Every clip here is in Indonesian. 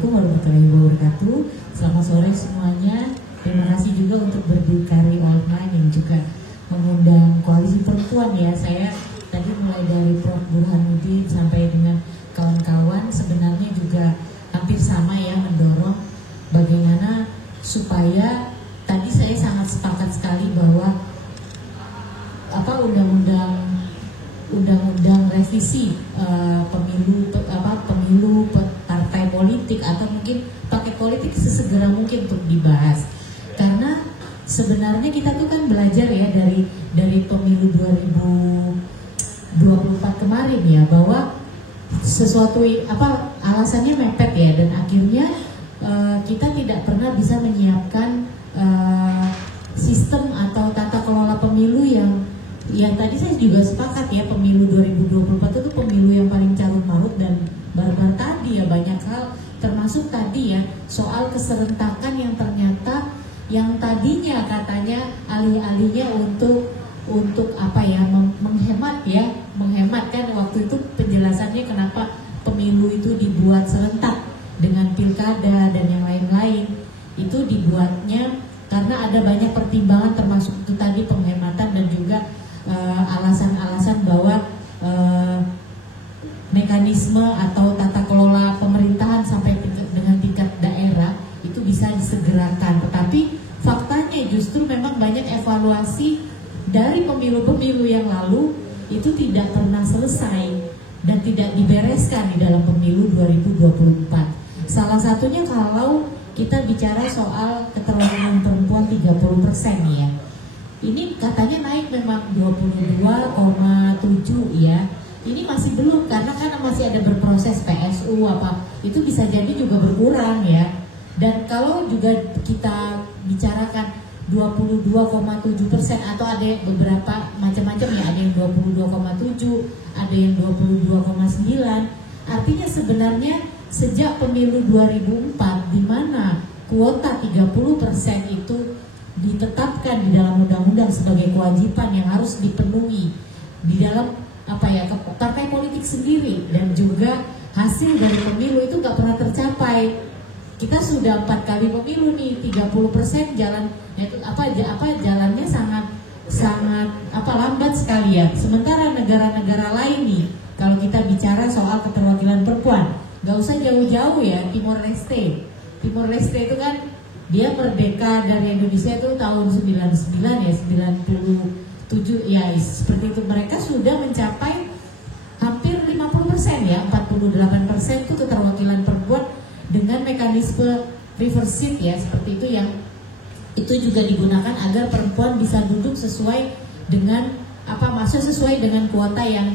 Assalamualaikum warahmatullahi wabarakatuh. Selamat sore semuanya. Terima kasih juga untuk Berdikari Online yang juga mengundang Koalisi Perempuan ya. Saya tadi mulai dari Prof. Burhanuddin sampai dengan kawan-kawan sebenarnya juga hampir sama ya, mendorong bagaimana supaya tadi saya sangat sepakat sekali bahwa undang-undang revisi pemilu partai politik atau mungkin paket politik sesegera mungkin untuk dibahas, karena sebenarnya kita tuh kan belajar ya dari pemilu 2024 kemarin ya, bahwa sesuatu alasannya mepet ya, dan akhirnya kita tidak pernah bisa menyiapkan sistem atau tata kelola pemilu yang tadi saya juga sepakat ya, pemilu 2024 itu pemilu yang paling carut marut dan barbar tadi ya, banyak hal termasuk tadi ya soal keserentakan yang ternyata yang tadinya katanya alih-alihnya untuk menghemat kan waktu itu penjelasannya kenapa pemilu itu dibuat serentak dengan pilkada dan yang lain-lain, itu dibuatnya karena ada banyak pertimbangan termasuk itu tadi penghematan dan juga alasan-alasan bahwa mekanisme atau tata kelola pemerintahan sampai dengan tingkat daerah itu bisa disegerakan. Tetapi faktanya justru memang banyak evaluasi dari pemilu-pemilu yang lalu itu tidak pernah selesai dan tidak dibereskan di dalam pemilu 2024. Salah satunya kalau kita bicara soal keterwakilan perempuan 30% ya. Ini katanya naik memang 22,7 ya. Ini masih belum karena kan masih ada berproses PSU itu bisa jadi juga berkurang ya. Dan kalau juga kita bicarakan 22,7% atau ada beberapa macam-macam ya, ada yang 22,7, ada yang 22,9. Artinya sebenarnya sejak pemilu 2004 di mana kuota 30% itu ditetapkan di dalam undang-undang sebagai kewajiban yang harus dipenuhi di dalam partai politik sendiri, dan juga hasil dari pemilu itu nggak pernah tercapai. Kita sudah 4 kali pemilu nih, 30% jalan jalannya sangat lambat sekali ya. Sementara negara-negara lain nih, kalau kita bicara soal keterwakilan perempuan, nggak usah jauh-jauh ya, Timor Leste itu kan dia merdeka dari Indonesia itu tahun 99 ya, 97 ya, seperti itu. Mereka sudah mencapai hampir 50% ya, 48% itu keterwakilan perempuan dengan mekanisme reverse seat ya, seperti itu, yang itu juga digunakan agar perempuan bisa duduk sesuai dengan sesuai dengan kuota yang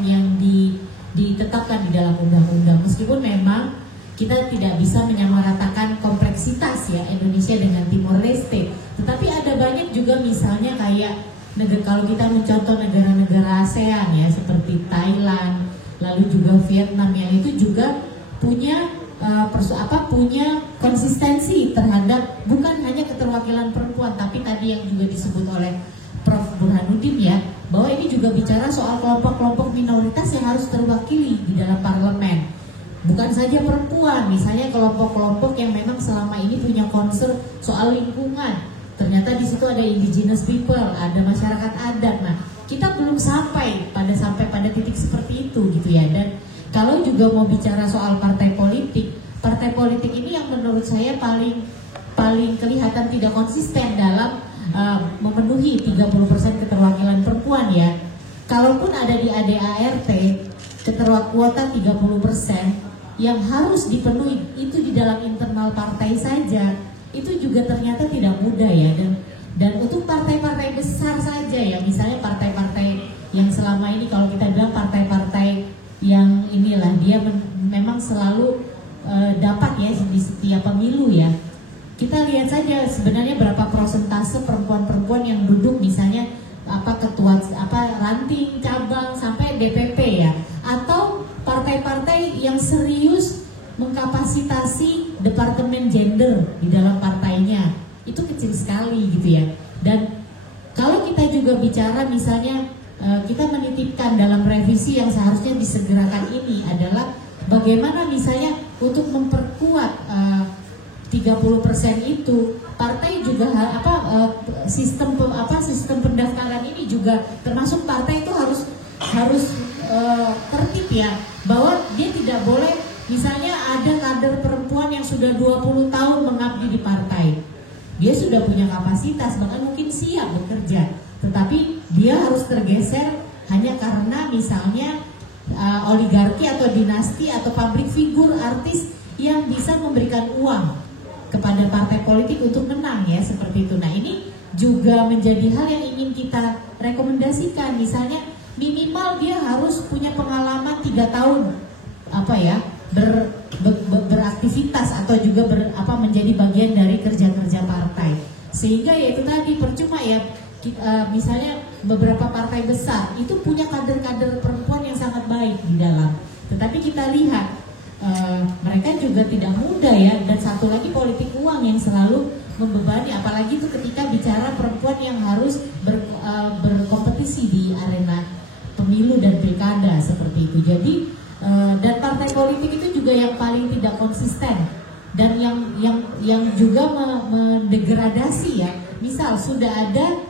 ditetapkan di dalam undang-undang. Meskipun memang kita tidak bisa menyamaratakan kompleksitas ya Indonesia dengan Timor Leste, tetapi ada banyak juga misalnya kayak kalau kita mencontoh negara-negara ASEAN ya, seperti Thailand, lalu juga Vietnam, yang itu juga punya punya konsistensi terhadap bukan hanya keterwakilan perempuan, tapi tadi yang juga disebut oleh Prof. Burhanuddin ya, bahwa ini juga bicara soal kelompok-kelompok minoritas yang harus terwakili di dalam parlemen. Bukan saja perempuan, misalnya kelompok-kelompok yang memang selama ini punya concern soal lingkungan. Ternyata di situ ada indigenous people, ada masyarakat adat. Nah, kita belum sampai pada titik seperti itu gitu ya. Dan kalau juga mau bicara soal partai politik ini yang menurut saya paling kelihatan tidak konsisten dalam memenuhi 30% keterwakilan perempuan ya. Kalaupun ada di ADART kuota 30% yang harus dipenuhi itu di dalam internal partai saja, itu juga ternyata tidak mudah ya. Dan untuk partai-partai besar saja ya, misalnya partai-partai yang selama ini kalau kita bilang partai-partai yang inilah dia memang selalu dapat ya di setiap pemilu ya. Kita lihat saja sebenarnya berapa persentase perempuan-perempuan yang duduk misalnya ketua ranting, cabang sampai DPP ya, atau partai-partai yang serius mengkapasitasi departemen gender di dalam partainya, itu kecil sekali gitu ya. Dan kalau kita juga bicara misalnya kita menitipkan dalam revisi yang seharusnya disegerakan ini adalah bagaimana misalnya untuk memperkuat 30% itu partai juga sistem pendaftaran ini juga termasuk partai itu harus tertib ya, bahwa dia tidak boleh misalnya ada kader perempuan yang sudah 20 tahun mengabdi di partai, dia sudah punya kapasitas bahkan mungkin siap bekerja, tetapi dia harus tergeser hanya karena misalnya oligarki atau dinasti atau public figure artis yang bisa memberikan uang kepada partai politik untuk menang ya, seperti itu. Nah ini juga menjadi hal yang ingin kita rekomendasikan, misalnya minimal dia harus punya pengalaman 3 tahun beraktivitas atau juga menjadi bagian dari kerja-kerja partai, sehingga ya itu tadi percuma ya misalnya beberapa partai besar itu punya kader-kader perempuan yang sangat baik di dalam, tetapi kita lihat mereka juga tidak mudah ya, dan satu lagi politik uang yang selalu membebani, apalagi itu ketika bicara perempuan yang harus berkompetisi di arena pemilu dan pilkada seperti itu. Jadi dan partai politik itu juga yang paling tidak konsisten dan yang juga mendegradasi ya. Misal sudah ada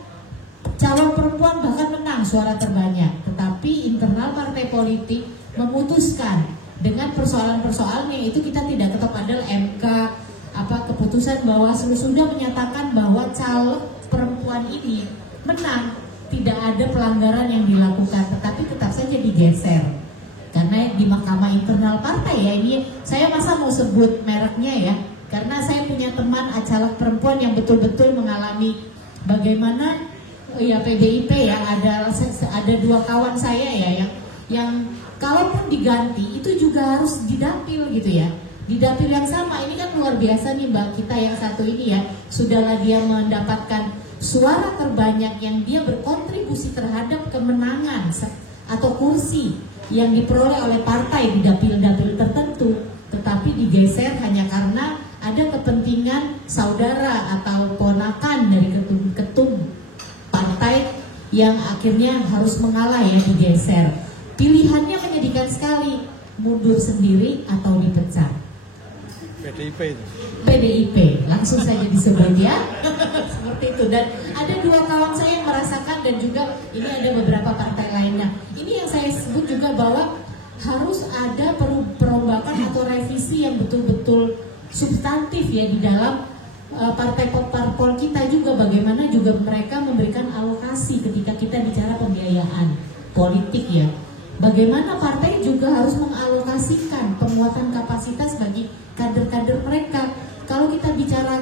calon perempuan bahkan menang suara terbanyak, tetapi internal partai politik memutuskan dengan persoalan-persoalannya itu kita tidak ketok, padahal MK keputusan Bawaslu sudah menyatakan bahwa caleg perempuan ini menang, tidak ada pelanggaran yang dilakukan, tetapi tetap saja digeser karena di Mahkamah Internal Partai ya. Ini saya masa mau sebut mereknya ya, karena saya punya teman caleg perempuan yang betul-betul mengalami bagaimana ya PDIP ya, ada 2 kawan saya ya yang kalaupun diganti itu juga harus didapil gitu ya, di dapil yang sama. Ini kan luar biasa nih Mbak, kita yang satu ini ya, sudahlah dia mendapatkan suara terbanyak yang dia berkontribusi terhadap kemenangan atau kursi yang diperoleh oleh partai di dapil-dapil tertentu, tetapi digeser hanya karena ada kepentingan saudara atau ponakan dari ketum partai yang akhirnya harus mengalah ya, digeser. Pilihannya menyedihkan sekali, mundur sendiri atau dipecat. PDIP langsung saja disebut ya seperti itu. Dan ada 2 kawan saya yang merasakan, dan juga ini ada beberapa partai lainnya. Ini yang saya sebut juga bahwa harus ada perombakan atau revisi yang betul-betul substantif ya di dalam partai-parpol kita juga, bagaimana juga mereka memberikan alokasi ketika kita bicara pembiayaan politik ya. Bagaimana partai juga harus mengalokasikan penguatan kapasitas bagi kader-kader mereka. Kalau kita bicara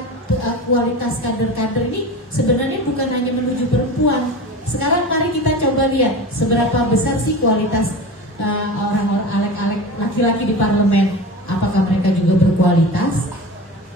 kualitas kader-kader ini sebenarnya bukan hanya menuju perempuan. Sekarang mari kita coba lihat seberapa besar sih kualitas orang-orang alek-alek laki-laki di parlemen. Apakah mereka juga berkualitas?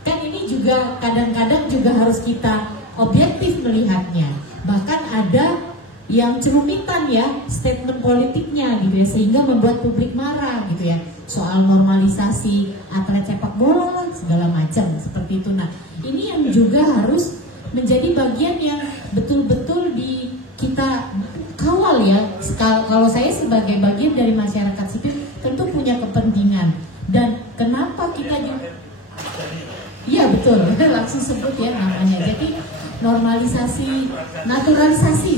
Kan ini juga kadang-kadang juga harus kita objektif melihatnya. Bahkan ada yang cerumitan ya statement politiknya gitu ya, sehingga membuat publik marah gitu ya, soal normalisasi atlet sepak bola segala macam seperti itu. Nah ini yang juga harus menjadi bagian yang betul-betul kita kawal ya. Kalau saya sebagai bagian dari masyarakat sipil tentu punya kepentingan, dan kenapa kita juga iya betul langsung sebut ya namanya. Jadi normalisasi, naturalisasi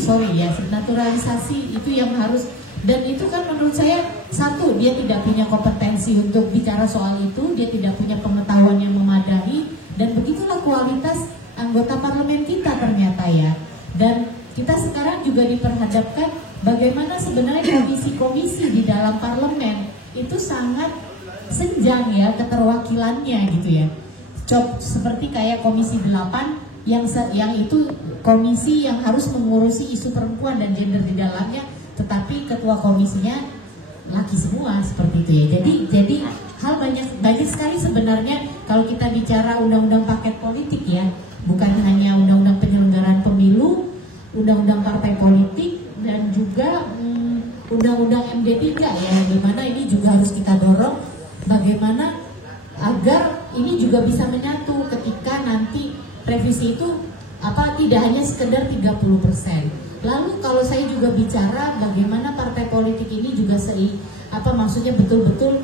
itu yang harus, dan itu kan menurut saya satu, dia tidak punya kompetensi untuk bicara soal itu, dia tidak punya pengetahuan yang memadai, dan begitulah kualitas anggota parlemen kita ternyata ya. Dan kita sekarang juga diperhadapkan bagaimana sebenarnya komisi-komisi di dalam parlemen itu sangat senjang ya keterwakilannya gitu ya. Seperti kayak Komisi 8 yang itu komisi yang harus mengurusi isu perempuan dan gender di dalamnya, tetapi ketua komisinya laki semua seperti itu ya. Jadi hal banyak sekali sebenarnya kalau kita bicara undang-undang paket politik ya, bukan hanya undang-undang penyelenggaraan pemilu, undang-undang partai politik, dan juga undang-undang MD3 ya, bagaimana ini juga harus kita dorong bagaimana agar ini juga bisa menyatu ketika nanti revisi itu tidak hanya sekedar 30%. Lalu kalau saya juga bicara bagaimana partai politik ini juga maksudnya betul-betul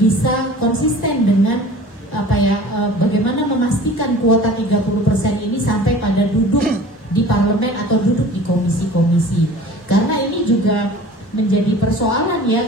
bisa konsisten dengan bagaimana memastikan kuota 30% ini sampai pada duduk di parlemen atau duduk di komisi-komisi. Karena ini juga menjadi persoalan ya,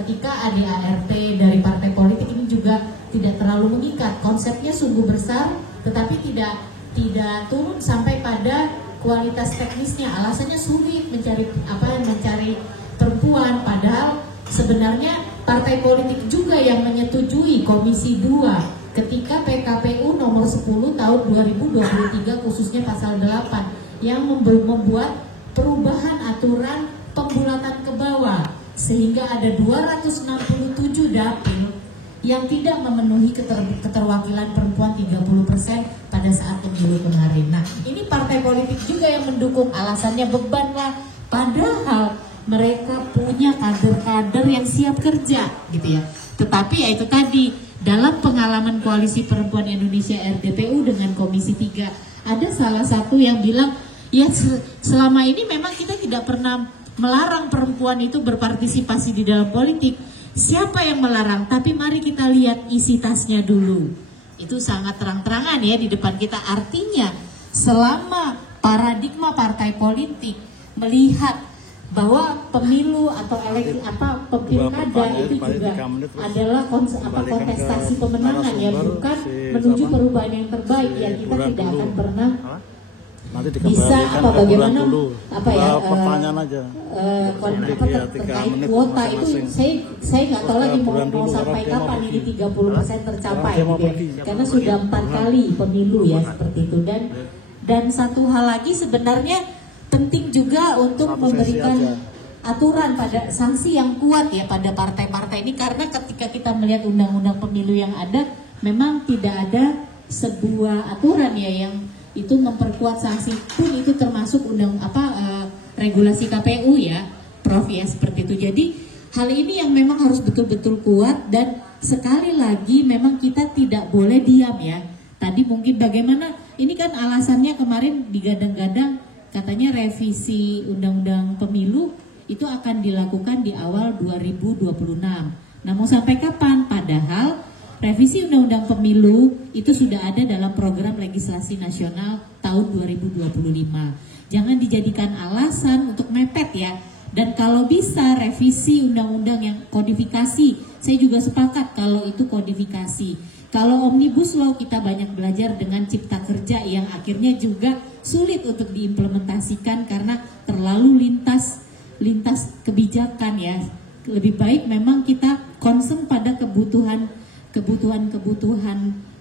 ketika ADART dari partai politik ini juga tidak terlalu mengikat. Konsepnya sungguh besar, tetapi tidak turun sampai pada kualitas teknisnya. Alasannya sulit mencari perempuan, padahal sebenarnya partai politik juga yang menyetujui Komisi 2 ketika PKPU nomor 10 tahun 2023 khususnya pasal 8 yang membuat perubahan aturan pembulatan ke bawah sehingga ada 267 dapil yang tidak memenuhi keterwakilan perempuan 30% pada saat pemilu kemarin. Nah, ini partai politik juga yang mendukung, alasannya beban lah, padahal mereka punya kader-kader yang siap kerja gitu ya. Tetapi ya itu tadi, dalam pengalaman Koalisi Perempuan Indonesia RDPU dengan Komisi 3, ada salah satu yang bilang, ya selama ini memang kita tidak pernah melarang perempuan itu berpartisipasi di dalam politik. Siapa yang melarang? Tapi mari kita lihat isi tasnya dulu. Itu sangat terang-terangan ya di depan kita. Artinya selama paradigma partai politik melihat bahwa pemilu atau pilkada itu juga adalah kontestasi pemenangan ya, bukan menuju perubahan yang terbaik ya, kita tidak akan pernah bisa bagaimana pertanyaan aja terkait kuota itu saya nggak tahu lagi mau sampai kapan ini 30% tercapai gitu ya, karena sudah 4 kali pemilu ya seperti itu. Dan satu hal lagi sebenarnya penting juga untuk memberikan aturan pada sanksi yang kuat ya pada partai-partai ini, karena ketika kita melihat undang-undang pemilu yang ada memang tidak ada sebuah aturan ya yang itu memperkuat sanksi, pun itu termasuk regulasi KPU ya Prof ya seperti itu. Jadi hal ini yang memang harus betul-betul kuat, dan sekali lagi memang kita tidak boleh diam ya. Tadi mungkin bagaimana ini kan alasannya kemarin digadang-gadang katanya revisi undang-undang pemilu itu akan dilakukan di awal 2026. Nah, mau sampai kapan? Padahal revisi undang-undang pemilu itu sudah ada dalam program legislasi nasional tahun 2025. Jangan dijadikan alasan untuk mepet ya. Dan kalau bisa revisi undang-undang yang kodifikasi, saya juga sepakat kalau itu kodifikasi. Kalau Omnibus Law kita banyak belajar dengan Cipta Kerja yang akhirnya juga sulit untuk diimplementasikan karena terlalu lintas kebijakan ya. Lebih baik memang kita concern pada kebutuhan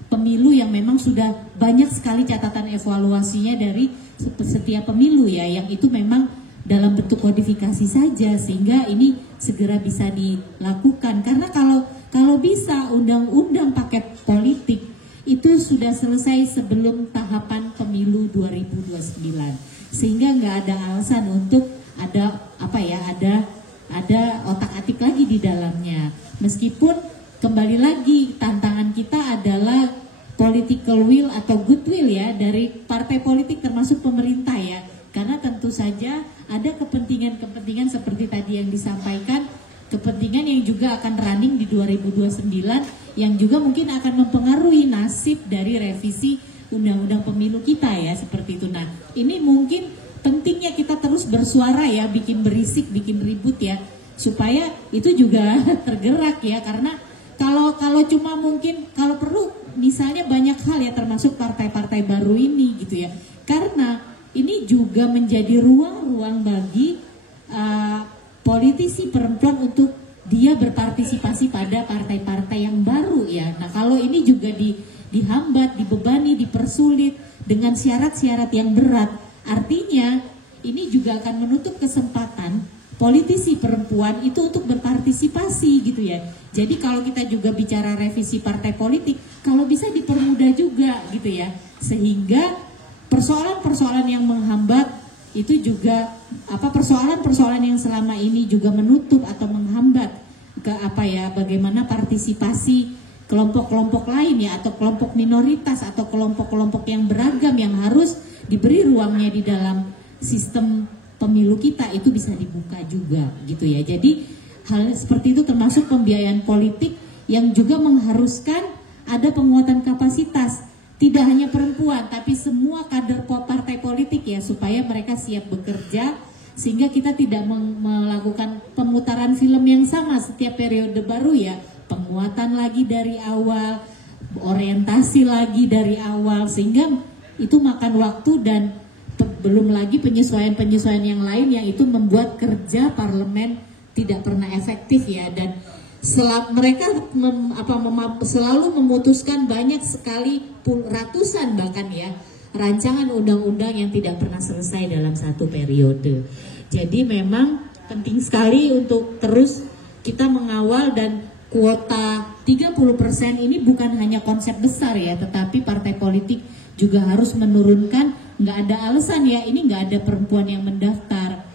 pemilu yang memang sudah banyak sekali catatan evaluasinya dari setiap pemilu ya, yang itu memang dalam bentuk kodifikasi saja sehingga ini segera bisa dilakukan. Karena kalau bisa undang-undang paket politik itu sudah selesai sebelum tahapan pemilu 2029 sehingga nggak ada alasan untuk ada otak-atik lagi di dalamnya. Meskipun kembali lagi tantangan kita adalah political will atau goodwill ya dari partai politik termasuk pemerintah ya, karena tentu saja ada kepentingan seperti tadi yang disampaikan, kepentingan yang juga akan running di 2029 yang juga mungkin akan mempengaruhi nasib dari revisi undang-undang pemilu kita ya seperti itu. Nah, ini mungkin pentingnya kita terus bersuara ya, bikin berisik, bikin ribut ya, supaya itu juga tergerak ya. Karena kalau cuma mungkin kalau perlu misalnya banyak hal ya, termasuk partai-partai baru ini gitu ya, karena ini juga menjadi ruang-ruang bagi politisi perempuan untuk dia berpartisipasi pada partai-partai yang baru ya. Nah, kalau ini juga dihambat, dibebani, dipersulit dengan syarat-syarat yang berat, artinya ini juga akan menutup kesempatan politisi perempuan itu untuk berpartisipasi gitu ya. Jadi kalau kita juga bicara revisi partai politik, kalau bisa dipermudah juga gitu ya, sehingga persoalan-persoalan yang menghambat itu juga persoalan-persoalan yang selama ini juga menutup atau menghambat ke bagaimana partisipasi kelompok-kelompok lain ya, atau kelompok minoritas atau kelompok-kelompok yang beragam yang harus diberi ruangnya di dalam sistem pemilu kita, itu bisa dibuka juga gitu ya. Jadi hal seperti itu termasuk pembiayaan politik yang juga mengharuskan ada penguatan kapasitas, tidak hanya perempuan tapi semua kader partai politik ya, supaya mereka siap bekerja sehingga kita tidak melakukan pemutaran film yang sama setiap periode baru ya, penguatan lagi dari awal, orientasi lagi dari awal, sehingga itu makan waktu dan belum lagi penyesuaian-penyesuaian yang lain yang itu membuat kerja parlemen tidak pernah efektif ya. Dan mereka selalu memutuskan banyak sekali ratusan bahkan ya rancangan undang-undang yang tidak pernah selesai dalam satu periode. Jadi memang penting sekali untuk terus kita mengawal, dan kuota 30% ini bukan hanya konsep besar ya, tetapi partai politik juga harus menurunkan. Nggak ada alasan ya, ini nggak ada perempuan yang mendaftar.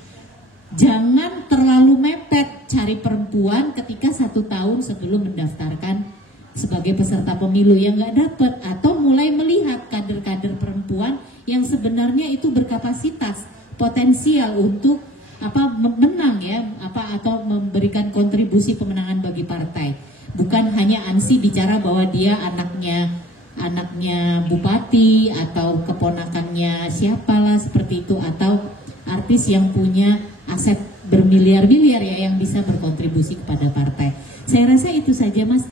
Jangan terlalu mepet cari perempuan ketika 1 tahun sebelum mendaftarkan sebagai peserta pemilu yang nggak dapat, atau mulai melihat kader-kader perempuan yang sebenarnya itu berkapasitas, potensial untuk menang ya, atau memberikan kontribusi pemenangan bagi partai. Bukan hanya Ansi bicara bahwa dia anaknya bupati atau keponakannya siapalah seperti itu, atau artis yang punya aset bermiliar-miliar ya yang bisa berkontribusi kepada partai. Saya rasa itu saja Mas.